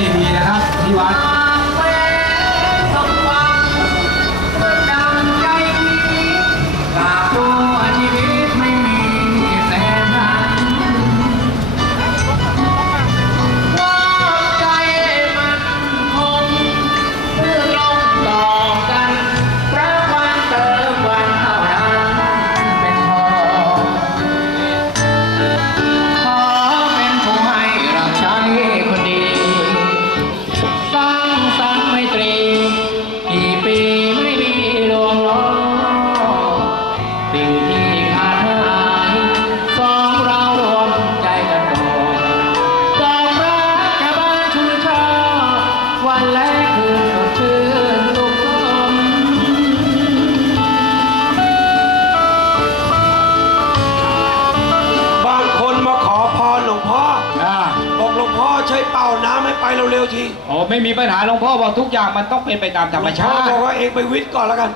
จีพีนะครับ สิ่งที่ขาดหายสองเรารวมใจกันก่อนรักแค่บ้านชุนชอบวันและคืนตื่นสุขมบางคนมาขอพรหลวงพ่อบอกหลวงพ่อช่เป่าน้ำให้ไปเร็วๆทีโอไม่มีปัญหาหลวงพ่อบอกทุกอย่างมันต้องเป็นไปตามธรรมชาติ บอกว่าเองไปวิทย์ก่อนแล้วกัน